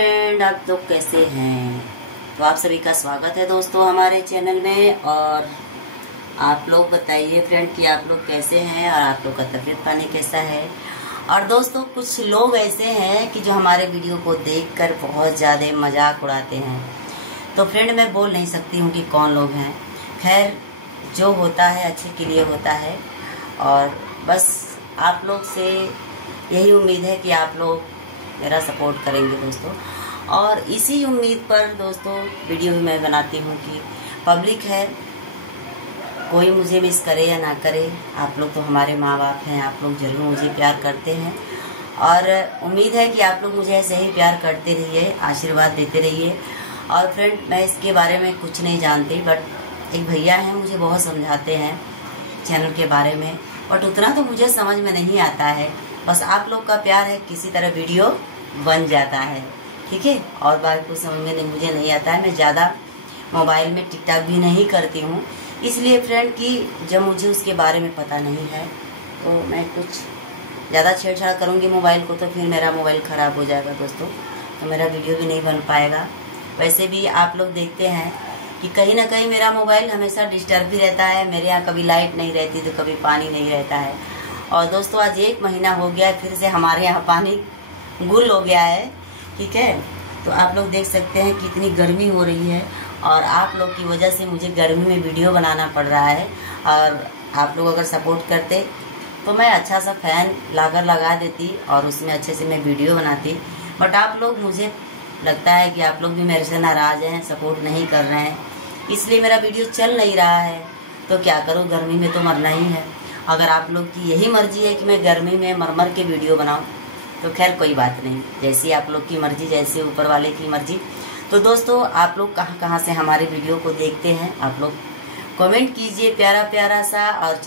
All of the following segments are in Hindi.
फ्रेंड, आप लोग कैसे हैं। तो आप सभी का स्वागत है दोस्तों हमारे चैनल में। और आप लोग बताइए फ्रेंड कि आप लोग कैसे हैं और आप लोग का तबीयत पानी कैसा है। और दोस्तों कुछ लोग ऐसे हैं कि जो हमारे वीडियो को देखकर बहुत ज़्यादा मजाक उड़ाते हैं। तो फ्रेंड मैं बोल नहीं सकती हूँ कि कौन लोग हैं। खैर जो होता है अच्छे के लिए होता है। और बस आप लोग से यही उम्मीद है कि आप लोग मेरा सपोर्ट करेंगे दोस्तों। और इसी उम्मीद पर दोस्तों वीडियो भी मैं बनाती हूँ कि पब्लिक है, कोई मुझे मिस करे या ना करे, आप लोग तो हमारे माँ बाप हैं, आप लोग जरूर मुझे प्यार करते हैं। और उम्मीद है कि आप लोग मुझे ऐसे ही प्यार करते रहिए, आशीर्वाद देते रहिए। और फ्रेंड मैं इसके बारे में कुछ नहीं जानती, बट एक भैया हैं मुझे बहुत समझाते हैं चैनल के बारे में, बट उतना तो मुझे समझ में नहीं आता है। बस आप लोग का प्यार है, किसी तरह वीडियो बन जाता है, ठीक है। और बात कुछ समझ में मुझे नहीं आता है। मैं ज़्यादा मोबाइल में टिकटॉक भी नहीं करती हूँ, इसलिए फ्रेंड कि जब मुझे उसके बारे में पता नहीं है तो मैं कुछ ज़्यादा छेड़छाड़ करूँगी मोबाइल को तो फिर मेरा मोबाइल ख़राब हो जाएगा दोस्तों, तो मेरा वीडियो भी नहीं बन पाएगा। वैसे भी आप लोग देखते हैं कि कहीं ना कहीं मेरा मोबाइल हमेशा डिस्टर्ब भी रहता है। मेरे यहाँ कभी लाइट नहीं रहती तो कभी पानी नहीं रहता है। और दोस्तों आज 1 महीना हो गया है, फिर से हमारे यहाँ पानी गुल हो गया है, ठीक है। तो आप लोग देख सकते हैं कितनी गर्मी हो रही है और आप लोग की वजह से मुझे गर्मी में वीडियो बनाना पड़ रहा है। और आप लोग अगर सपोर्ट करते तो मैं अच्छा सा फैन लाकर लगा देती और उसमें अच्छे से मैं वीडियो बनाती। बट आप लोग, मुझे लगता है कि आप लोग भी मेरे से नाराज़ हैं, सपोर्ट नहीं कर रहे हैं, इसलिए मेरा वीडियो चल नहीं रहा है। तो क्या करूँ, गर्मी में तो मरना ही है। अगर आप लोग की यही मर्जी है कि मैं गर्मी में मर के वीडियो बनाऊं तो खैर कोई बात नहीं, जैसी आप लोग की मर्जी, जैसे ऊपर वाले की मर्जी। तो दोस्तों आप लोग कहाँ कहाँ से हमारे वीडियो को देखते हैं, आप लोग कमेंट कीजिए प्यारा प्यारा सा। और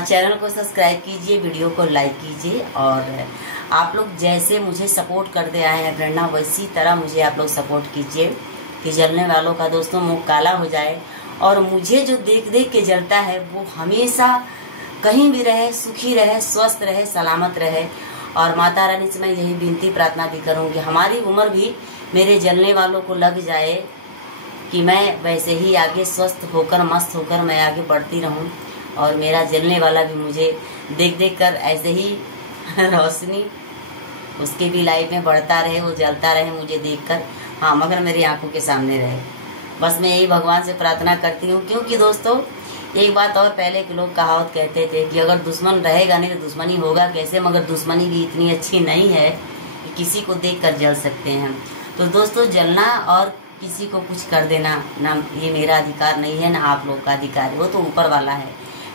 चैनल को सब्सक्राइब कीजिए, वीडियो को लाइक कीजिए। और आप लोग जैसे मुझे सपोर्ट करते आए हैं फ्रेंड ना, वैसी तरह मुझे आप लोग सपोर्ट कीजिए कि जलने वालों का दोस्तों मुँह काला हो जाए। और मुझे जो देख देख के जलता है वो हमेशा कहीं भी रहे, सुखी रहे, स्वस्थ रहे, सलामत रहे। और माता रानी से मैं यही विनती प्रार्थना भी करूँगी, हमारी उम्र भी मेरे जलने वालों को लग जाए कि मैं वैसे ही आगे स्वस्थ होकर, मस्त होकर मैं आगे बढ़ती रहूं। और मेरा जलने वाला भी मुझे देख देख कर ऐसे ही रोशनी उसके भी लाइफ में बढ़ता रहे, वो जलता रहे मुझे देखकर, हाँ, मगर मेरी आंखों के सामने रहे। बस मैं यही भगवान से प्रार्थना करती हूँ। क्योंकि दोस्तों एक बात और, पहले के लोग कहावत कहते थे कि अगर दुश्मन रहेगा नहीं तो दुश्मनी होगा कैसे, मगर दुश्मनी भी इतनी अच्छी नहीं है कि किसी को देखकर जल सकते हैं। तो दोस्तों जलना और किसी को कुछ कर देना ना, ये मेरा अधिकार नहीं है ना आप लोग का अधिकार है, वो तो ऊपर वाला है,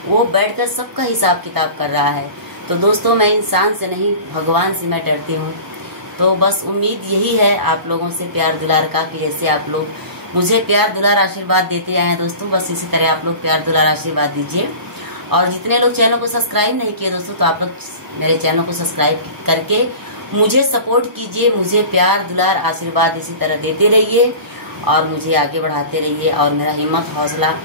वो बैठकर सबका हिसाब किताब कर रहा है। तो दोस्तों मैं इंसान से नहीं, भगवान से मैं डरती हूँ। तो बस उम्मीद यही है आप लोगों से प्यार दुलार का कि जैसे आप लोग मुझे प्यार दुलार आशीर्वाद देते आए हैं दोस्तों, बस इसी तरह आप लोग प्यार दुलार आशीर्वाद दीजिए। और जितने लोग चैनल को सब्सक्राइब नहीं किए दोस्तों, तो आप लोग मेरे चैनल को सब्सक्राइब करके मुझे सपोर्ट कीजिए, मुझे प्यार दुलार आशीर्वाद इसी तरह देते रहिए और मुझे आगे बढ़ाते रहिए। और मेरा हिम्मत हौसला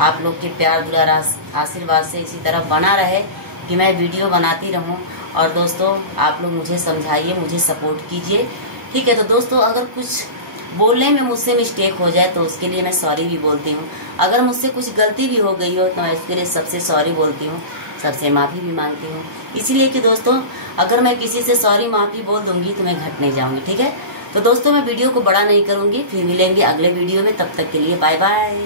आप लोग के प्यार दुलार आशीर्वाद से इसी तरह बना रहे कि मैं वीडियो बनाती रहूं। और दोस्तों आप लोग मुझे समझाइए, मुझे सपोर्ट कीजिए, ठीक है। तो दोस्तों अगर कुछ बोलने में मुझसे मिस्टेक हो जाए तो उसके लिए मैं सॉरी भी बोलती हूँ। अगर मुझसे कुछ गलती भी हो गई हो तो मैं इसके लिए सबसे सॉरी बोलती हूँ, सबसे माफ़ी भी मांगती हूँ। इसलिए कि दोस्तों अगर मैं किसी से सॉरी माफ़ी बोल दूंगी तो मैं घट नहीं जाऊंगी, ठीक है। तो दोस्तों मैं वीडियो को बड़ा नहीं करूंगी, फिर मिलेंगे अगले वीडियो में, तब तक के लिए बाय बाय।